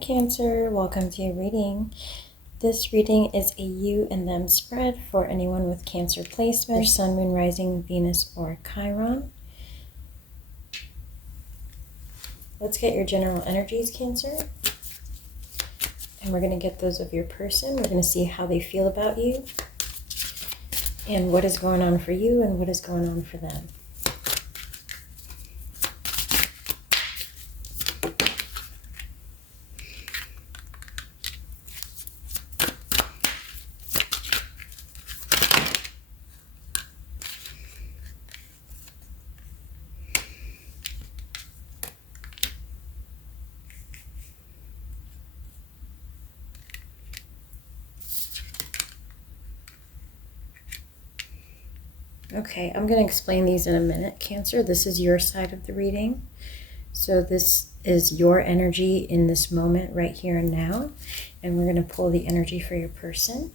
Cancer, welcome to your reading. This reading is a you and them spread for anyone with Cancer placement, Sun, Moon, Rising, Venus, or Chiron. Let's get your general energies, Cancer. And we're going to get those of your person. We're going to see how they feel about you and what is going on for you and what is going on for them. Okay, I'm going to explain these in a minute, Cancer. This is your side of the reading. So this is your energy in this moment right here and now. And we're going to pull the energy for your person.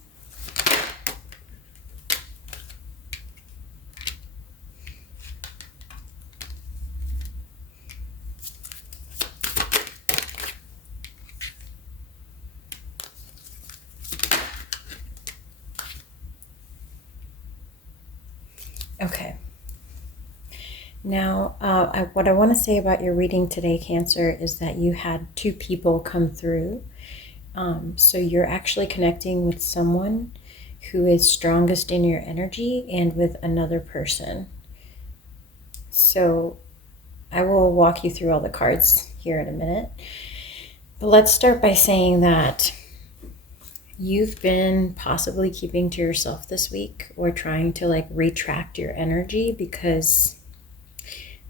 Okay. Now, what I want to say about your reading today, Cancer, is that you had two people come through. So you're actually connecting with someone who is strongest in your energy and with another person. So I will walk you through all the cards here in a minute. But let's start by saying that you've been possibly keeping to yourself this week or trying to retract your energy because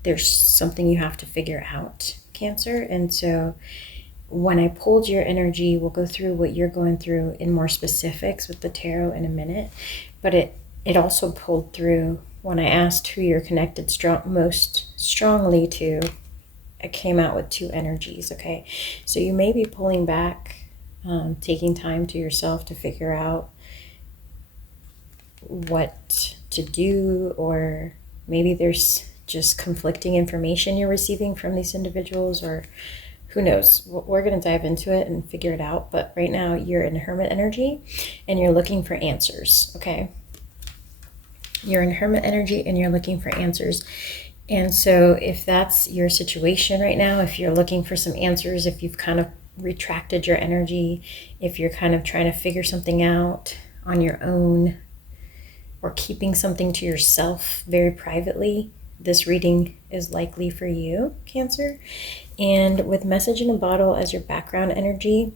there's something you have to figure out, Cancer. And so when I pulled your energy, we'll go through what you're going through in more specifics with the tarot in a minute. But it also pulled through when I asked who you're connected most strongly to. I came out with two energies, okay? So you may be pulling back, taking time to yourself to figure out what to do, or maybe there's just conflicting information you're receiving from these individuals, or who knows. We're going to dive into it and figure it out. But right now you're in Hermit energy and you're looking for answers, okay? You're in Hermit energy and you're looking for answers. And so if that's your situation right now, if you're looking for some answers, if you've kind of retracted your energy, if you're kind of trying to figure something out on your own or keeping something to yourself very privately, this reading is likely for you, Cancer. And with Message in a Bottle as your background energy,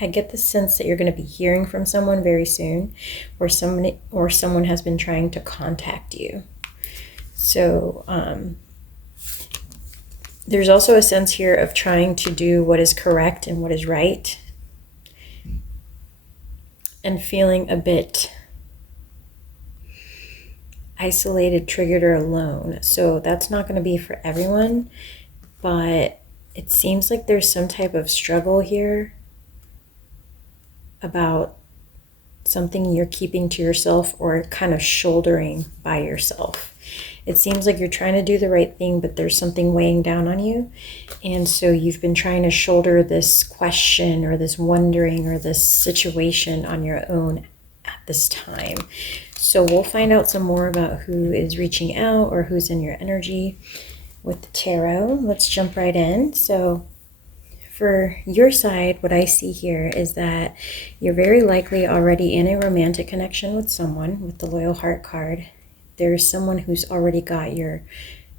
I get the sense that you're going to be hearing from someone very soon, or someone has been trying to contact you. So there's also a sense here of trying to do what is correct and what is right, and feeling a bit isolated, triggered, or alone. So that's not going to be for everyone, but it seems like there's some type of struggle here about something you're keeping to yourself or kind of shouldering by yourself. It seems like you're trying to do the right thing, but there's something weighing down on you. And so you've been trying to shoulder this question or this wondering or this situation on your own at this time. So we'll find out some more about who is reaching out or who's in your energy with the tarot. Let's jump right in. So for your side, what I see here is that you're very likely already in a romantic connection with someone with the Loyal Heart card. There's someone who's already got your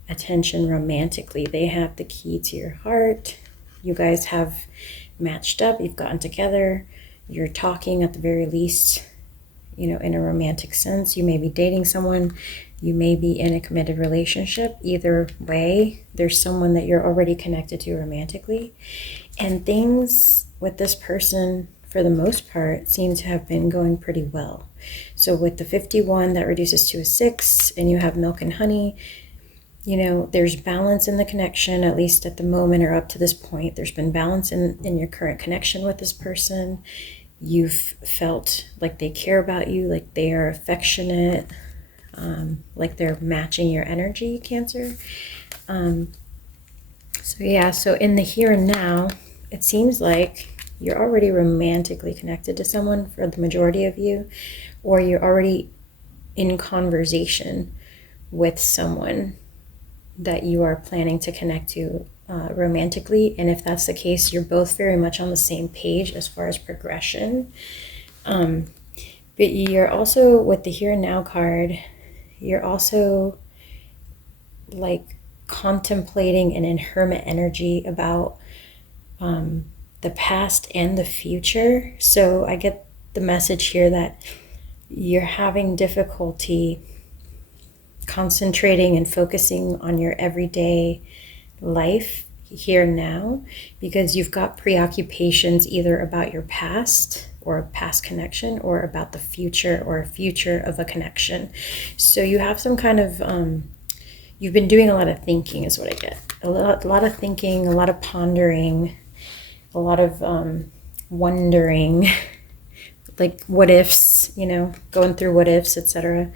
attention romantically. They have the key to your heart. You guys have matched up. You've gotten together. You're talking at the very least, in a romantic sense. You may be dating someone. You may be in a committed relationship. Either way, there's someone that you're already connected to romantically. And things with this person, for the most part, seem to have been going pretty well. So with the 51, that reduces to a 6, and you have milk and honey, there's balance in the connection, at least at the moment or up to this point. There's been balance in your current connection with this person. You've felt like they care about you, like they are affectionate, like they're matching your energy, Cancer. So in the here and now, it seems like you're already romantically connected to someone for the majority of you, or you're already in conversation with someone that you are planning to connect to romantically. And if that's the case, you're both very much on the same page as far as progression. But you're also, with the Here and Now card, you're also like contemplating and in hermit energy about the past and the future. So I get the message here that you're having difficulty concentrating and focusing on your everyday life here and now, because you've got preoccupations either about your past or a past connection, or about the future or a future of a connection. So you have some kind of you've been doing a lot of thinking is what I get. A lot of thinking, a lot of pondering, a lot of wondering, like what ifs, going through what ifs, etc.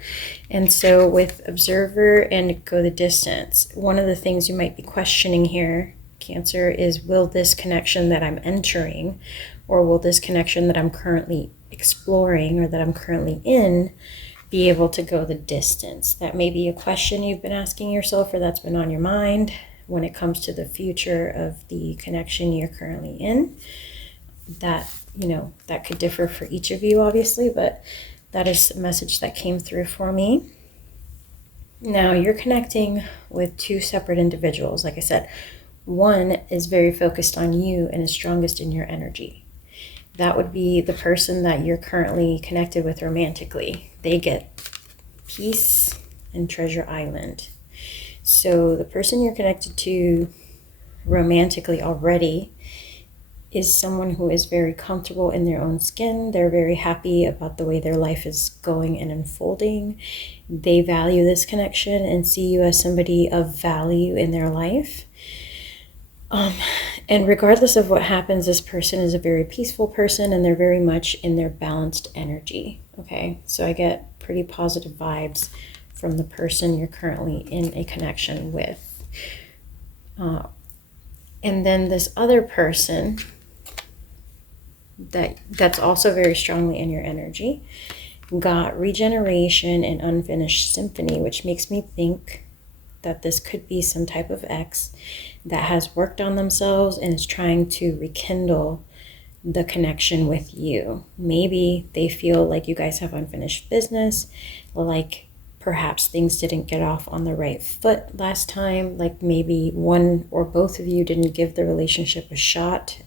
And so with observer and go the distance, one of the things you might be questioning here, Cancer, is will this connection that I'm entering, or will this connection that I'm currently exploring or that I'm currently in, be able to go the distance? That may be a question you've been asking yourself, or that's been on your mind when it comes to the future of the connection you're currently in. That, that could differ for each of you, obviously, but that is a message that came through for me. Now, you're connecting with two separate individuals. Like I said, one is very focused on you and is strongest in your energy. That would be the person that you're currently connected with romantically. They get peace and Treasure Island. So the person you're connected to romantically already is someone who is very comfortable in their own skin. They're very happy about the way their life is going and unfolding. They value this connection and see you as somebody of value in their life. And regardless of what happens, this person is a very peaceful person, and they're very much in their balanced energy. Okay, so I get pretty positive vibes from the person you're currently in a connection with. And then this other person that's also very strongly in your energy got regeneration and unfinished symphony, which makes me think that this could be some type of ex that has worked on themselves and is trying to rekindle the connection with you. Maybe they feel like you guys have unfinished business, like perhaps things didn't get off on the right foot last time, like maybe one or both of you didn't give the relationship a shot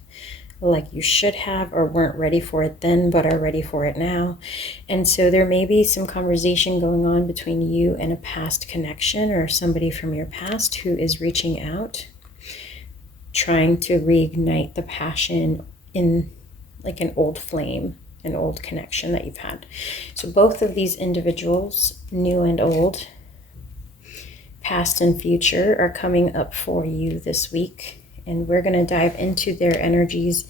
like you should have, or weren't ready for it then but are ready for it now. And so there may be some conversation going on between you and a past connection, or somebody from your past who is reaching out, trying to reignite the passion in like an old flame, an old connection that you've had. So both of these individuals, new and old, past and future, are coming up for you this week. And we're going to dive into their energies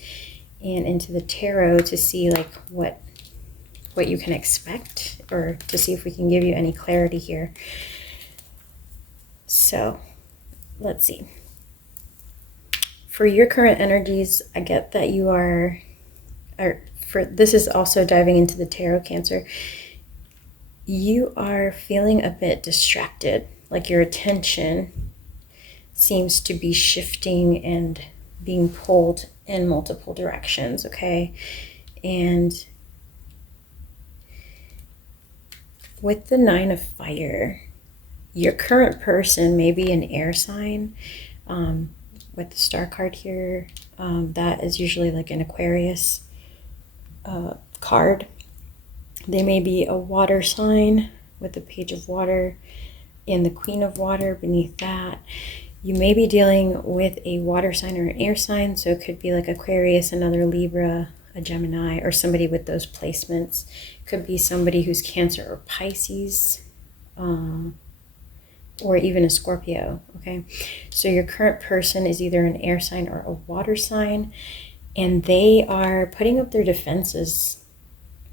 and into the tarot to see like what you can expect, or to see if we can give you any clarity here. So let's see. For your current energies, I get that you are this is also diving into the tarot, Cancer. You are feeling a bit distracted, like your attention seems to be shifting and being pulled in multiple directions, okay? And with the 9 of Fire, your current person may be an air sign. With the star card here, that is usually like an Aquarius card. They may be a water sign with the Page of Water and the Queen of Water beneath that. You may be dealing with a water sign or an air sign, so it could be like Aquarius, another Libra, a Gemini, or somebody with those placements. Could be somebody who's Cancer or Pisces, or even a Scorpio, okay? So your current person is either an air sign or a water sign, and they are putting up their defenses,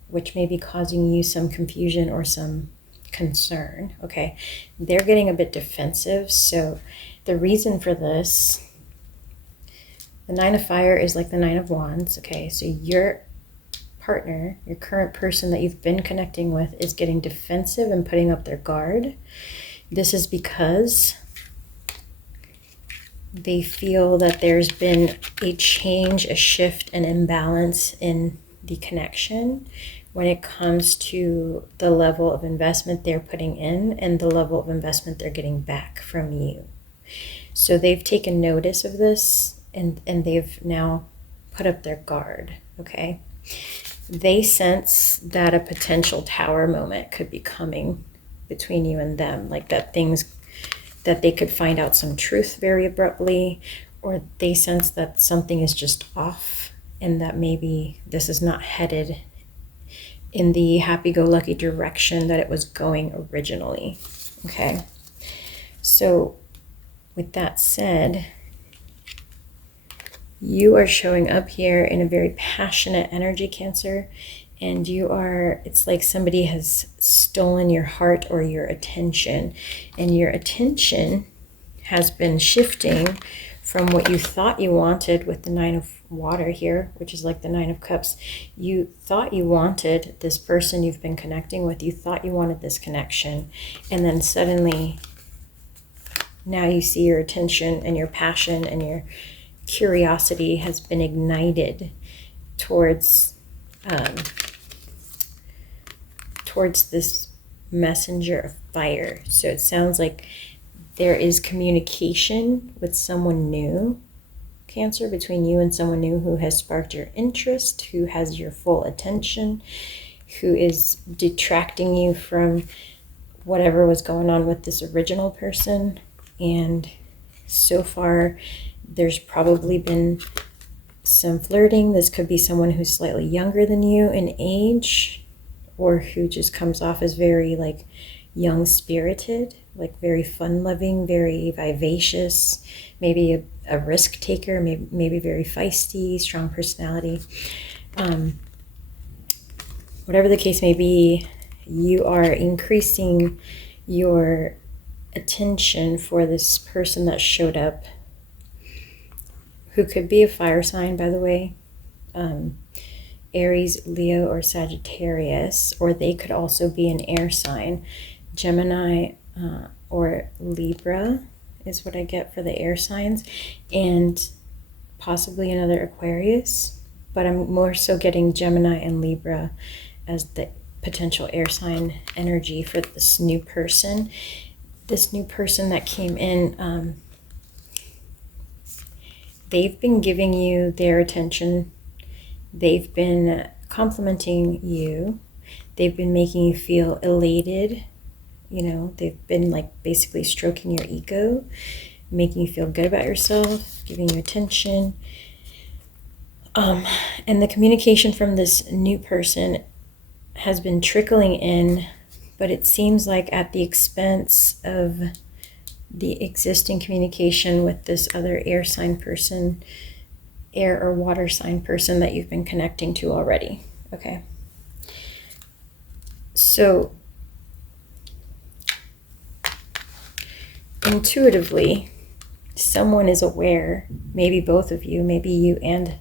which may be causing you some confusion or some concern, okay? They're getting a bit defensive, so the reason for this, The Nine of Fire is like the Nine of Wands. Okay, so your partner, your current person that you've been connecting with, is getting defensive and putting up their guard. This is because they feel that there's been a change, a shift, an imbalance in the connection when it comes to the level of investment they're putting in and the level of investment they're getting back from you. So they've taken notice of this and they've now put up their guard, okay? They sense that a potential tower moment could be coming between you and them, like that they could find out some truth very abruptly, or they sense that something is just off and that maybe this is not headed in the happy-go-lucky direction that it was going originally, okay? So with that said, you are showing up here in a very passionate energy, Cancer, and it's like somebody has stolen your heart or your attention, and your attention has been shifting from what you thought you wanted with the Nine of Water here, which is like the Nine of Cups. You thought you wanted this person you've been connecting with, you thought you wanted this connection, and then suddenly now you see your attention and your passion and your curiosity has been ignited towards this messenger of fire. So it sounds like there is communication with someone new, Cancer, between you and someone new who has sparked your interest, who has your full attention, who is detracting you from whatever was going on with this original person. And so far, there's probably been some flirting. This could be someone who's slightly younger than you in age, or who just comes off as very like young-spirited, like very fun-loving, very vivacious, maybe a risk taker, maybe very feisty, strong personality. Whatever the case may be, you are increasing your attention for this person that showed up, who could be a fire sign, by the way, Aries, Leo, or Sagittarius, or they could also be an air sign, Gemini or Libra is what I get for the air signs, and possibly another Aquarius, but I'm more so getting Gemini and Libra as the potential air sign energy for this new person. This new person that came in, they've been giving you their attention. They've been complimenting you. They've been making you feel elated. You know, they've been like basically stroking your ego, making you feel good about yourself, giving you attention. And the communication from this new person has been trickling in, but it seems like at the expense of the existing communication with this other air sign person, air or water sign person that you've been connecting to already. Okay. So intuitively, someone is aware, maybe both of you, maybe you and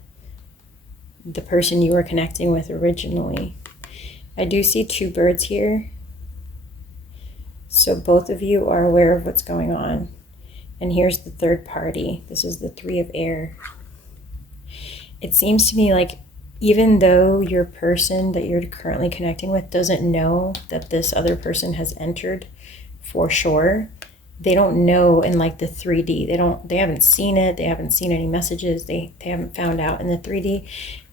the person you were connecting with originally. I do see two birds here. So both of you are aware of what's going on. And here's the third party. This is the Three of Air. It seems to me like even though your person that you're currently connecting with doesn't know that this other person has entered for sure, they don't know in like the 3D. They haven't seen it. They haven't seen any messages. They haven't found out in the 3D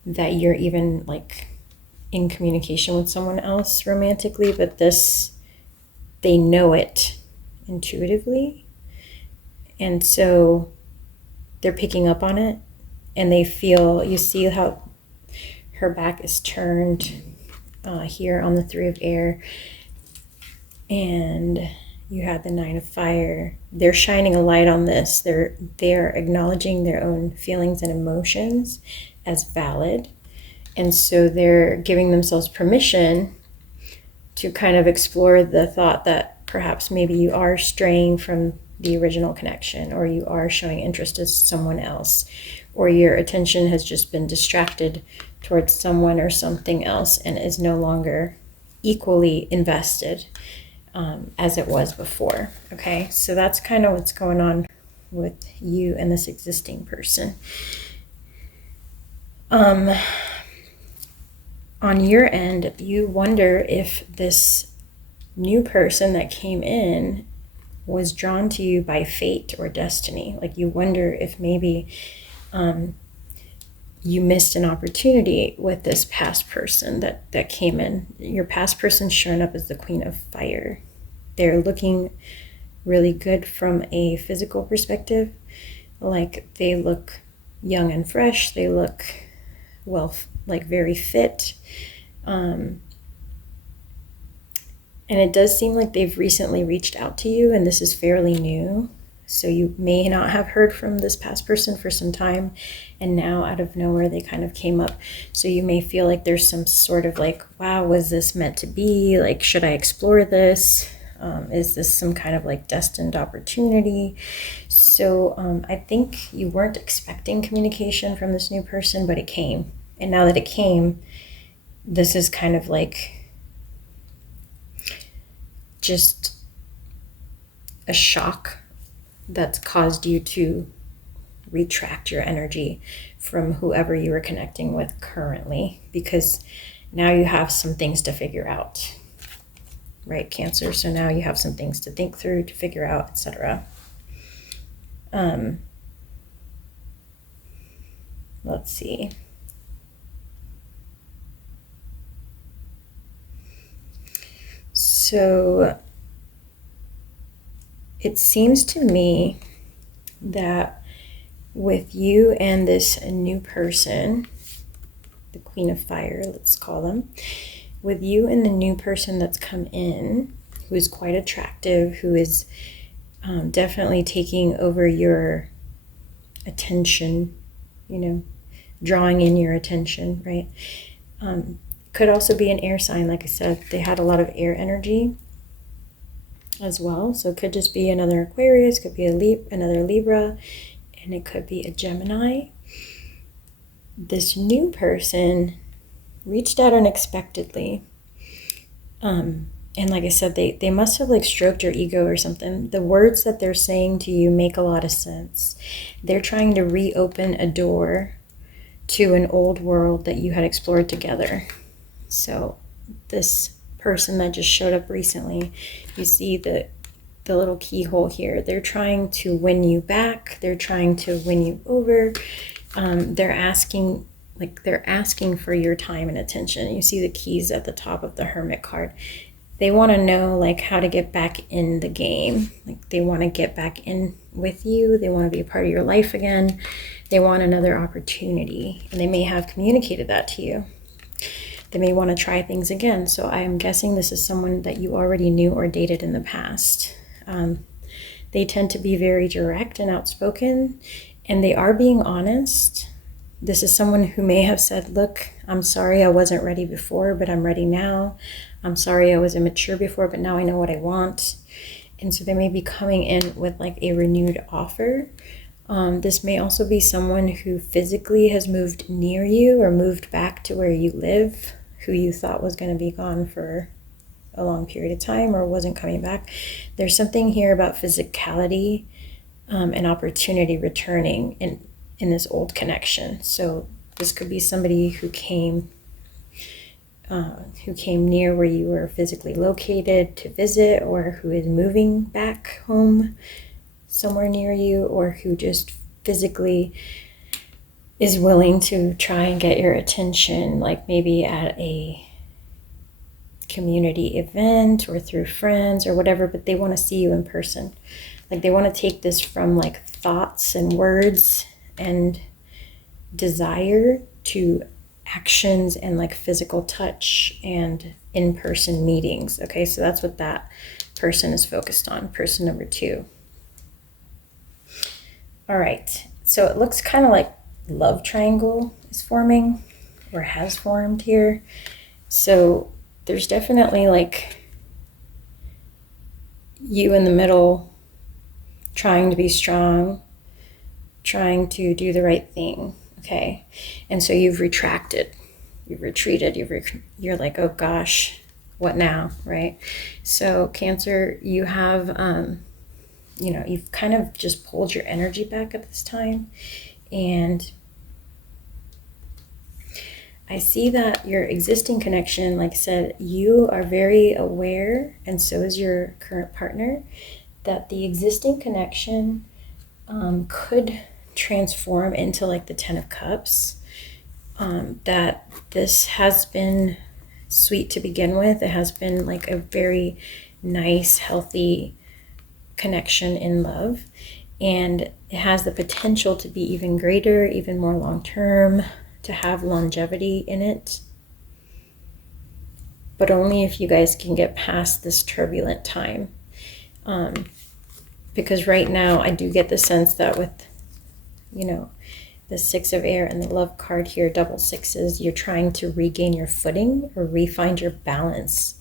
that you're even like in communication with someone else romantically, but this, they know it intuitively. And so they're picking up on it, and they feel, you see how her back is turned here on the Three of Air, and you had the Nine of Fire. They're shining a light on this. They're acknowledging their own feelings and emotions as valid. And so they're giving themselves permission to kind of explore the thought that perhaps maybe you are straying from the original connection, or you are showing interest to someone else, or your attention has just been distracted towards someone or something else and is no longer equally invested as it was before. Okay, so that's kind of what's going on with you and this existing person. On your end, you wonder if this new person that came in was drawn to you by fate or destiny. Like, you wonder if maybe you missed an opportunity with this past person that came in. Your past person's showing up as the Queen of Fire. They're looking really good from a physical perspective. Like, they look young and fresh. They look, well, like very fit. And it does seem like they've recently reached out to you, and this is fairly new. So you may not have heard from this past person for some time, and now out of nowhere they kind of came up. So you may feel like there's some sort of like, wow, was this meant to be? Like, should I explore this? Is this some kind of like destined opportunity? So I think you weren't expecting communication from this new person, but it came. And now that it came, this is kind of like just a shock that's caused you to retract your energy from whoever you were connecting with currently, because now you have some things to figure out, right, Cancer? So now you have some things to think through, to figure out, etc. Let's see. So it seems to me that with you and this new person, the Queen of Fire, let's call them, with you and the new person that's come in, who is quite attractive, who is definitely taking over your attention, drawing in your attention, right? Could also be an air sign. Like I said, they had a lot of air energy as well. So it could just be another Aquarius, could be another Libra, and it could be a Gemini. This new person reached out unexpectedly. And like I said, they must have like stroked your ego or something. The words that they're saying to you make a lot of sense. They're trying to reopen a door to an old world that you had explored together. So this person that just showed up recently, you see the little keyhole here. They're trying to win you back. They're trying to win you over. They're asking for your time and attention. You see the keys at the top of the Hermit card. They want to know like how to get back in the game. Like, they want to get back in with you. They want to be a part of your life again. They want another opportunity, and they may have communicated that to you. They may want to try things again. So I'm guessing this is someone that you already knew or dated in the past. They tend to be very direct and outspoken, and they are being honest. This is someone who may have said, look, I'm sorry I wasn't ready before, but I'm ready now. I'm sorry I was immature before, but now I know what I want. And so they may be coming in with like a renewed offer. This may also be someone who physically has moved near you or moved back to where you live, who you thought was going to be gone for a long period of time or wasn't coming back. There's something here about physicality and opportunity returning in this old connection. So this could be somebody who came near where you were physically located to visit, or who is moving back home somewhere near you, or who just physically is willing to try and get your attention, like maybe at a community event or through friends or whatever, but they want to see you in person. Like, they want to take this from like thoughts and words and desire to actions and like physical touch and in-person meetings. Okay, so that's what that person is focused on, person number 2. All right, so it looks kind of like love triangle is forming or has formed here. So there's definitely like you in the middle trying to be strong, trying to do the right thing. Okay. And so you've retracted, you've retreated, you're like, oh gosh, what now? Right. So Cancer, you have, you've kind of just pulled your energy back at this time. And I see that your existing connection, like I said, you are very aware, and so is your current partner, that the existing connection could transform into like the 10 of Cups. That this has been sweet to begin with. It has been like a very nice, healthy connection in love. And it has the potential to be even greater, even more long-term, to have longevity in it. But only if you guys can get past this turbulent time. Because right now I do get the sense that with, the 6 of air and the love card here, double sixes, you're trying to regain your footing or re-find your balance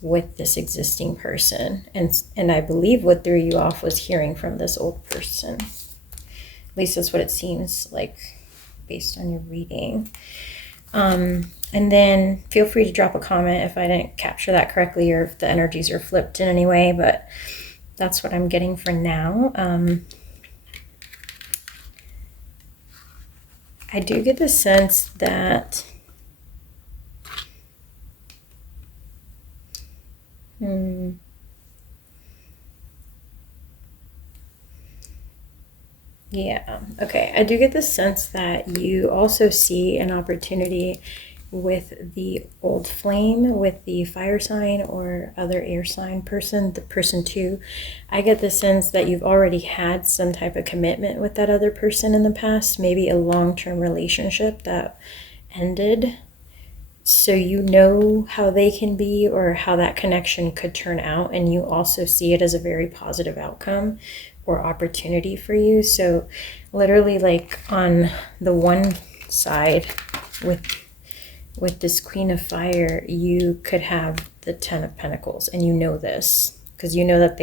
with this existing person. And I believe what threw you off was hearing from this old person. At least that's what it seems like based on your reading. And then feel free to drop a comment if I didn't capture that correctly or if the energies are flipped in any way, but that's what I'm getting for now. I do get the sense that yeah, okay. I do get the sense that you also see an opportunity with the old flame, with the fire sign or other air sign person, the person 2. I get the sense that you've already had some type of commitment with that other person in the past, maybe a long-term relationship that ended. So you know how they can be or how that connection could turn out, and you also see it as a very positive outcome or opportunity for you. So literally, like on the one side with this Queen of Fire, you could have the 10 of Pentacles, and you know this because you know that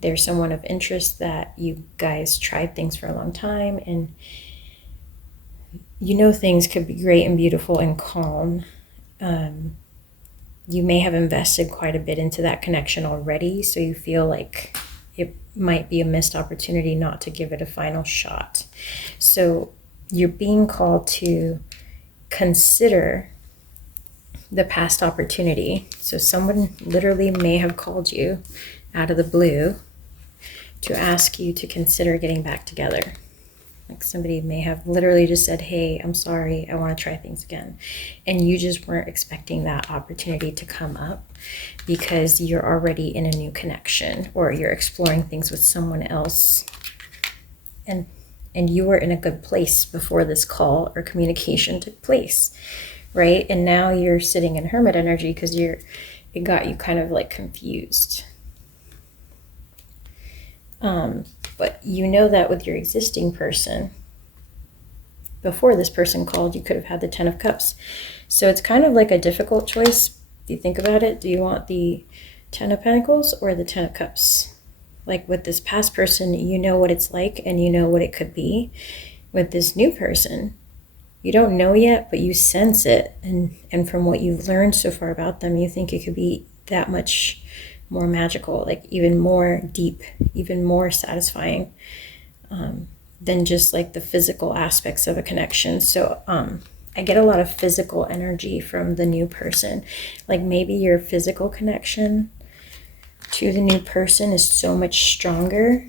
they're someone of interest, that you guys tried things for a long time, and you know things could be great and beautiful and calm. You may have invested quite a bit into that connection already, so you feel like it might be a missed opportunity not to give it a final shot. So you're being called to consider the past opportunity. So someone literally may have called you out of the blue to ask you to consider getting back together. Like somebody may have literally just said, hey, I'm sorry, I want to try things again. And you just weren't expecting that opportunity to come up because you're already in a new connection, or you're exploring things with someone else. And you were in a good place before this call or communication took place, right? And now you're sitting in hermit energy because it got you kind of like confused. But you know that with your existing person, before this person called, you could have had the 10 of Cups. So it's kind of like a difficult choice. If you think about it, do you want the 10 of Pentacles or the 10 of Cups? Like with this past person, you know what it's like and you know what it could be. With this new person, you don't know yet, but you sense it. And from what you've learned so far about them, you think it could be that much more magical, like even more deep, even more satisfying than just like the physical aspects of a connection. So I get a lot of physical energy from the new person. Like maybe your physical connection to the new person is so much stronger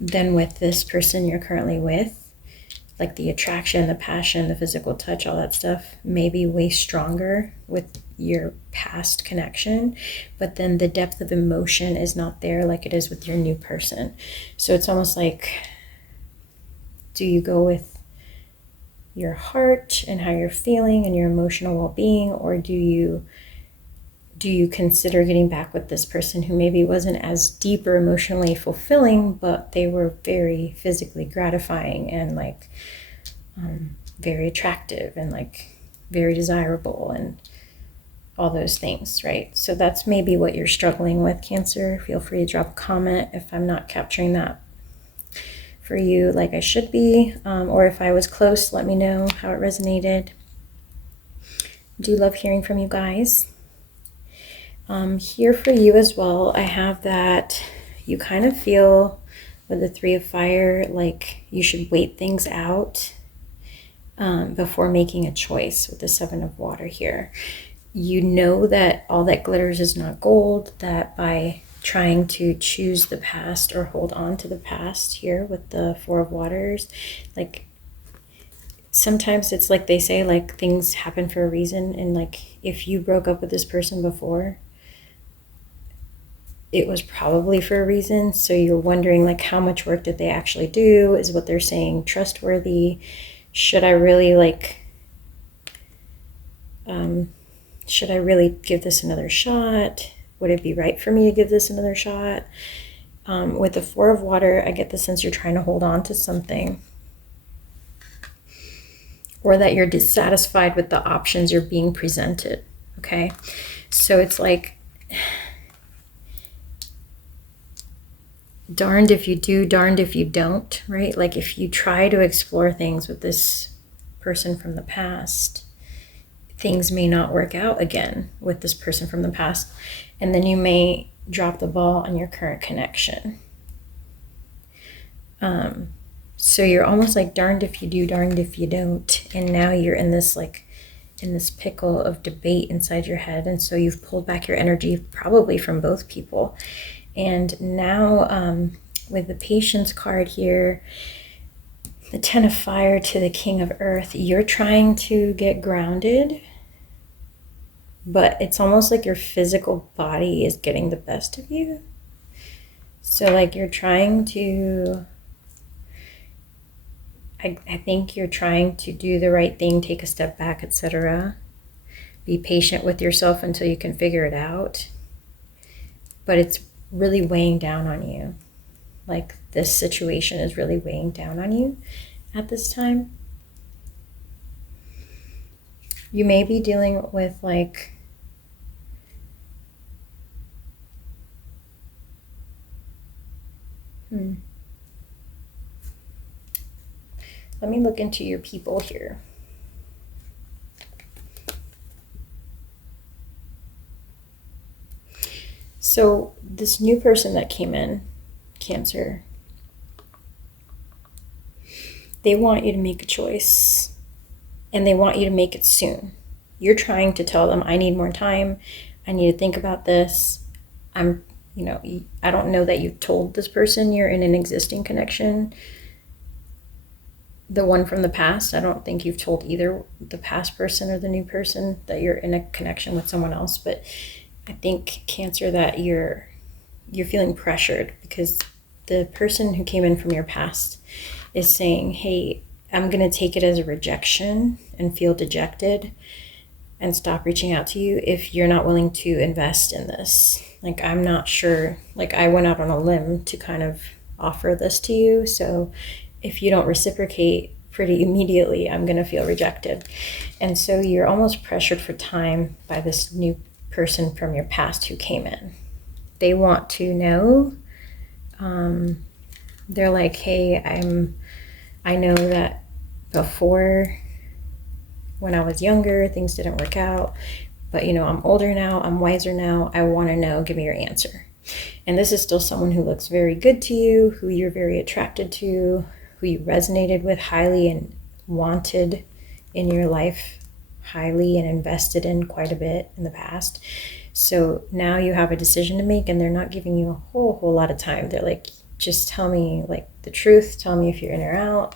than with this person you're currently with. Like the attraction, the passion, the physical touch, all that stuff may be way stronger with your past connection, but then the depth of emotion is not there like it is with your new person. So it's almost like, do you go with your heart and how you're feeling and your emotional well-being, or do you consider getting back with this person who maybe wasn't as deep or emotionally fulfilling, but they were very physically gratifying and like very attractive and like very desirable and all those things, right? So that's maybe what you're struggling with, Cancer. Feel free to drop a comment if I'm not capturing that for you like I should be, or if I was close, let me know how it resonated. Do love hearing from you guys. Here for you as well, I have that you kind of feel with the Three of Fire like you should wait things out before making a choice with the Seven of Water here. You know that all that glitters is not gold, that by trying to choose the past or hold on to the past here with the Four of Waters, like sometimes it's like they say, like things happen for a reason, and like if you broke up with this person before, it was probably for a reason. So you're wondering like how much work did they actually do? Is what they're saying trustworthy? Should I really should I really give this another shot? Would it be right for me to give this another shot? With the Four of Water, I get the sense you're trying to hold on to something, or that you're dissatisfied with the options you're being presented, okay? So it's like, darned if you do, darned if you don't, right? Like if you try to explore things with this person from the past, things may not work out again with this person from the past, and then you may drop the ball on your current connection. So you're almost like darned if you do, darned if you don't, and now you're in this pickle of debate inside your head, and so you've pulled back your energy probably from both people. And now with the Patience card here, the Ten of Fire to the King of Earth, you're trying to get grounded, but it's almost like your physical body is getting the best of you. So like you're trying to, I think you're trying to do the right thing, take a step back, etc. Be patient with yourself until you can figure it out. But it's really weighing down on you. Like this situation is really weighing down on you at this time. You may be dealing with like let me look into your people here. So this new person that came in, Cancer, they want you to make a choice, and they want you to make it soon. You're trying to tell them, I need more time. I need to think about this. I don't know that you've told this person you're in an existing connection. The one from the past, I don't think you've told either the past person or the new person that you're in a connection with someone else. But I think, Cancer, that you're feeling pressured because the person who came in from your past is saying, hey, I'm going to take it as a rejection and feel dejected and stop reaching out to you if you're not willing to invest in this. Like, I'm not sure, like I went out on a limb to kind of offer this to you. So if you don't reciprocate pretty immediately, I'm going to feel rejected. And so you're almost pressured for time by this new person from your past who came in. They want to know. They're like, hey, I know that before, when I was younger, things didn't work out, but I'm older now, I'm wiser now, I want to know, give me your answer. And this is still someone who looks very good to you, who you're very attracted to, who you resonated with highly and wanted in your life highly and invested in quite a bit in the past. So now you have a decision to make, and they're not giving you a whole lot of time. They're like, just tell me like the truth, tell me if you're in or out.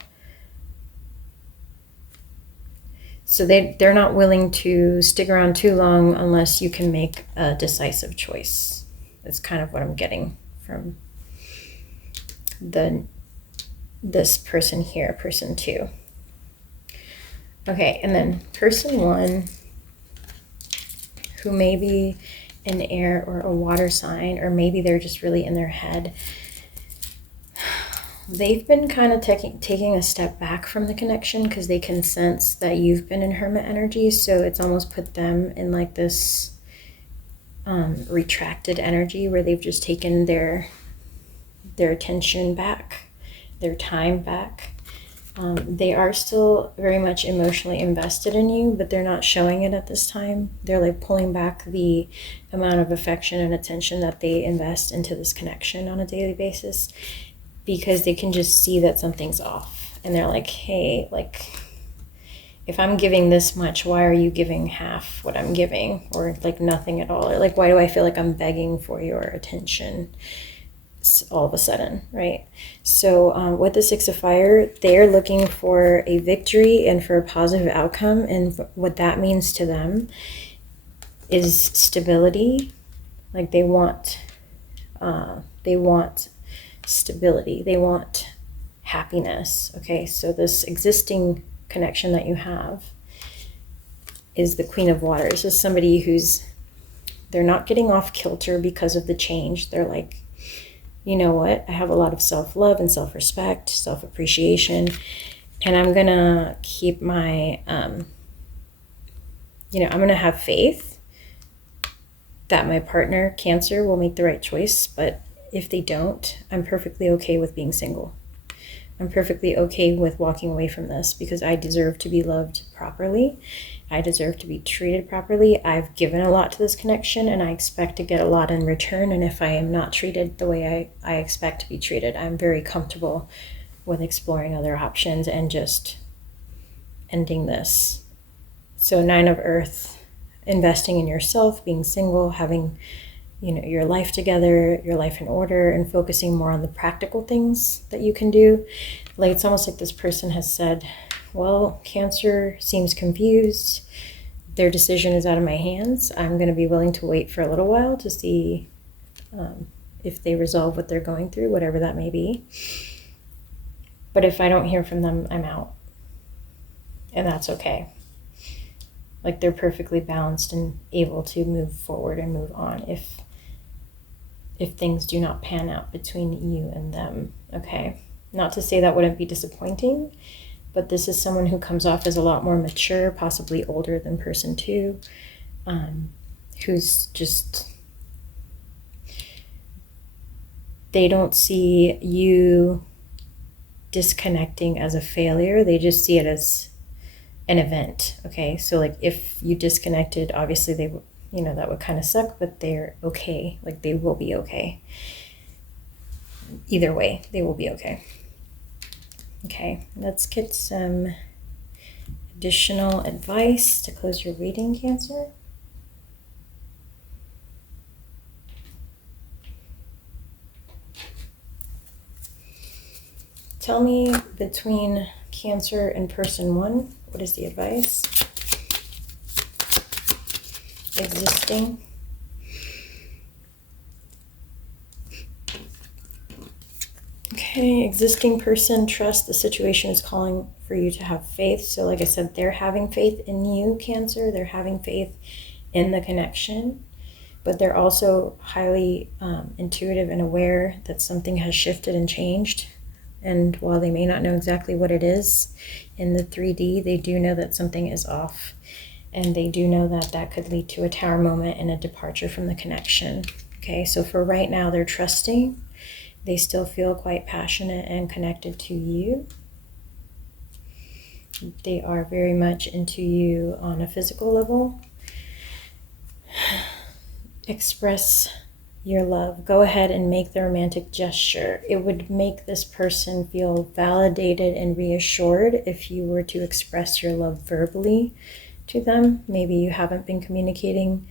So they're not willing to stick around too long unless you can make a decisive choice. That's kind of what I'm getting from this person here, person 2. Okay, and then person 1, who may be an air or a water sign, or maybe they're just really in their head. They've been kind of taking a step back from the connection because they can sense that you've been in hermit energy. So it's almost put them in like this retracted energy where they've just taken their attention back their time back. They are still very much emotionally invested in you, but they're not showing it at this time. They're like pulling back the amount of affection and attention that they invest into this connection on a daily basis, because they can just see that something's off. And they're like, hey, like, if I'm giving this much, why are you giving half what I'm giving, or like nothing at all? Or like, why do I feel like I'm begging for your attention all of a sudden, right? So with the Six of Fire, they're looking for a victory and for a positive outcome. And what that means to them is stability. Like they want stability. They want happiness. Okay, so this existing connection that you have is the Queen of Waters. This is somebody they're not getting off kilter because of the change. They're like, you know what? I have a lot of self-love and self-respect, self-appreciation, and I'm gonna keep my, I'm gonna have faith that my partner, Cancer, will make the right choice. But if they don't, I'm perfectly okay with being single. I'm perfectly okay with walking away from this, because I deserve to be loved properly. I deserve to be treated properly. I've given a lot to this connection, and I expect to get a lot in return. And if I am not treated the way I expect to be treated, I'm very comfortable with exploring other options and just ending this. So 9 of Earth, investing in yourself, being single, having your life together, your life in order, and focusing more on the practical things that you can do. Like, it's almost like this person has said, well, Cancer seems confused. Their decision is out of my hands. I'm going to be willing to wait for a little while to see if they resolve what they're going through, whatever that may be. But if I don't hear from them, I'm out. And that's okay. Like, they're perfectly balanced and able to move forward and move on if things do not pan out between you and them, okay? Not to say that wouldn't be disappointing, but this is someone who comes off as a lot more mature, possibly older than person 2, who's just, they don't see you disconnecting as a failure. They just see it as an event, okay? So like, if you disconnected, obviously they, that would kind of suck, but they're okay. Like, they will be okay. Either way, they will be okay. Okay, let's get some additional advice to close your reading, Cancer. Tell me, between Cancer and person 1, what is the advice? Existing. Okay, existing person, trust. The situation is calling for you to have faith. So like I said, they're having faith in you, Cancer. They're having faith in the connection, but they're also highly intuitive and aware that something has shifted and changed. And while they may not know exactly what it is in the 3D, they do know that something is off. And they do know that that could lead to a tower moment and a departure from the connection. Okay, so for right now, they're trusting. They still feel quite passionate and connected to you. They are very much into you on a physical level. Express your love. Go ahead and make the romantic gesture. It would make this person feel validated and reassured if you were to express your love verbally to them. Maybe you haven't been communicating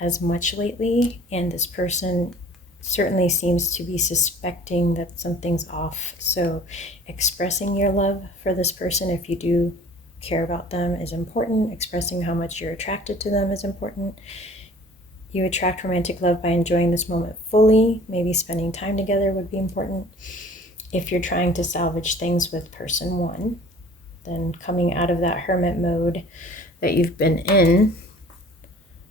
as much lately, and this person certainly seems to be suspecting that something's off. So expressing your love for this person, if you do care about them, is important. Expressing how much you're attracted to them is important. You attract romantic love by enjoying this moment fully. Maybe spending time together would be important. If you're trying to salvage things with person 1, then coming out of that hermit mode that you've been in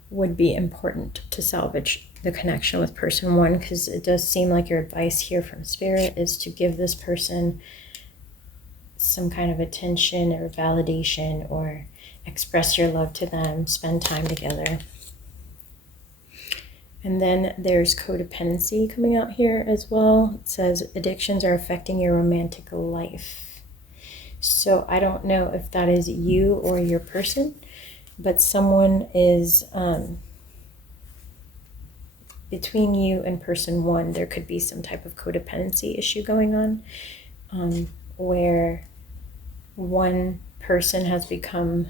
would be important to salvage the connection with person 1, because it does seem like your advice here from Spirit is to give this person some kind of attention or validation, or express your love to them, spend time together. And then there's codependency coming out here as well. It says addictions are affecting your romantic life. So I don't know if that is you or your person, but someone is between you and person one. There could be some type of codependency issue going on, where one person has become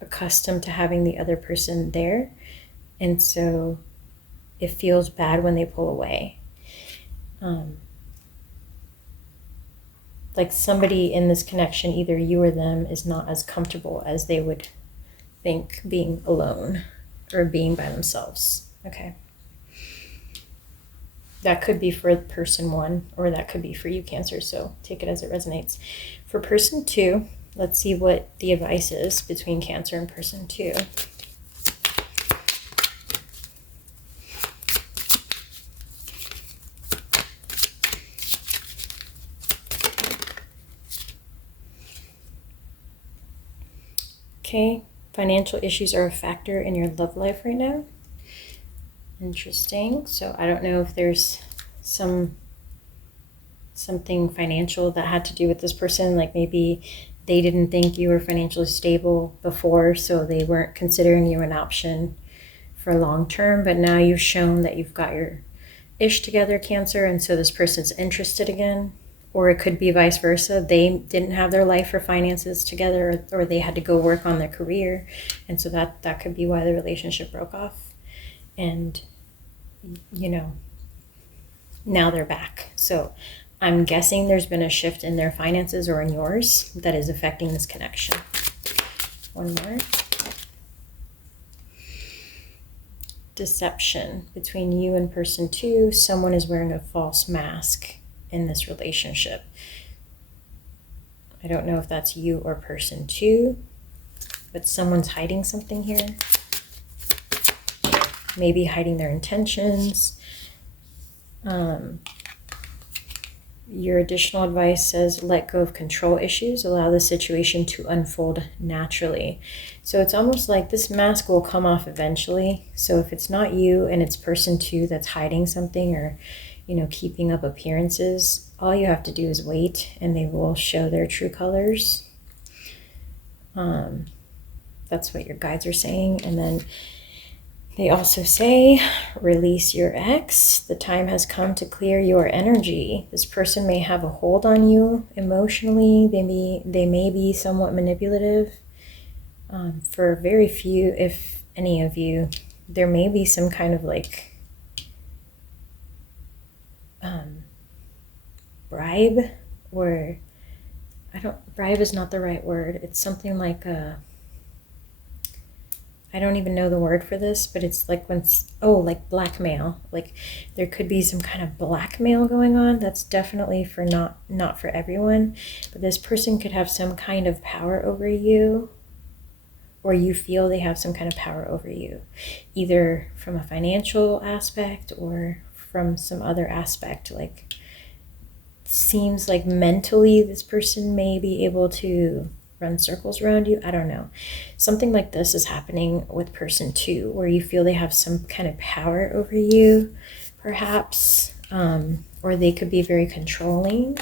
accustomed to having the other person there, and so it feels bad when they pull away. Like somebody in this connection, either you or them, is not as comfortable as they would think being alone or being by themselves. Okay. That could be for person one, or that could be for you, Cancer, so take it as it resonates. For person two, let's see what the advice is between Cancer and person two. Okay, financial issues are a factor in your love life right now. Interesting. So I don't know if there's something financial that had to do with this person, like maybe they didn't think you were financially stable before, so they weren't considering you an option for long term, but now you've shown that you've got your ish together, Cancer, and so this person's interested again. Or it could be vice versa. They didn't have their life or finances together, or they had to go work on their career. And so that could be why the relationship broke off. And, you know, now they're back. So I'm guessing there's been a shift in their finances or in yours that is affecting this connection. One more. Deception between you and person two. Someone is wearing a false mask in this relationship. I don't know if that's you or person two, but someone's hiding something here. Maybe hiding their intentions. Your additional advice says let go of control issues, allow the situation to unfold naturally. So it's almost like this mask will come off eventually. So if it's not you and it's person two that's hiding something, or keeping up appearances, all you have to do is wait and they will show their true colors. That's what your guides are saying. And then they also say, release your ex. The time has come to clear your energy. This person may have a hold on you emotionally. They may be somewhat manipulative. For very few, if any of you, there may be some kind of like bribe, or bribe is not the right word. It's something like I don't even know the word for this, but it's like like blackmail. Like there could be some kind of blackmail going on. That's definitely for not for everyone, but this person could have some kind of power over you, or you feel they have some kind of power over you, either from a financial aspect or from some other aspect. Like seems like mentally this person may be able to run circles around you. I don't know. Something like this is happening with person two, where you feel they have some kind of power over you, perhaps, or they could be very controlling.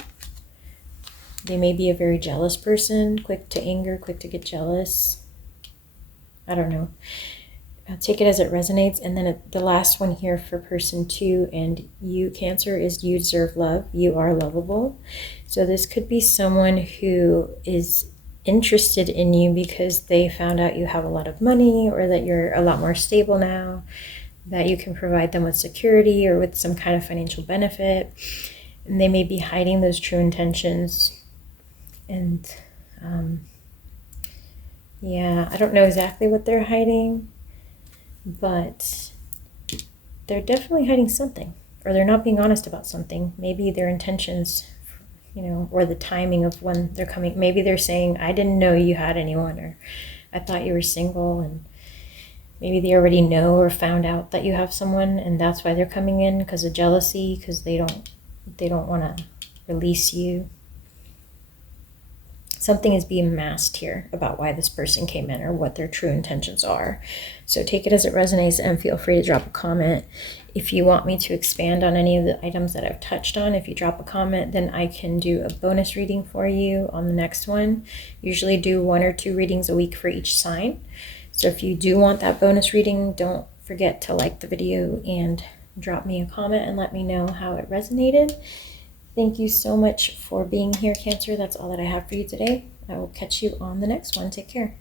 They may be a very jealous person, quick to anger, quick to get jealous. I don't know. Take it as it resonates. And then the last one here for person two and you, Cancer, is you deserve love. You are lovable. So this could be someone who is interested in you because they found out you have a lot of money, or that you're a lot more stable now, that you can provide them with security or with some kind of financial benefit. And they may be hiding those true intentions. And yeah, I don't know exactly what they're hiding, but they're definitely hiding something, or they're not being honest about something. Maybe their intentions, or the timing of when they're coming. Maybe they're saying, I didn't know you had anyone, or I thought you were single, and maybe they already know or found out that you have someone, and that's why they're coming in, because of jealousy, because they don't want to release you. something is being masked here about why this person came in or what their true intentions are. So take it as it resonates and feel free to drop a comment. If you want me to expand on any of the items that I've touched on, if you drop a comment, then I can do a bonus reading for you on the next one. Usually do 1 or 2 readings a week for each sign. So if you do want that bonus reading, don't forget to like the video and drop me a comment and let me know how it resonated. Thank you so much for being here, Cancer. That's all that I have for you today. I will catch you on the next one. Take care.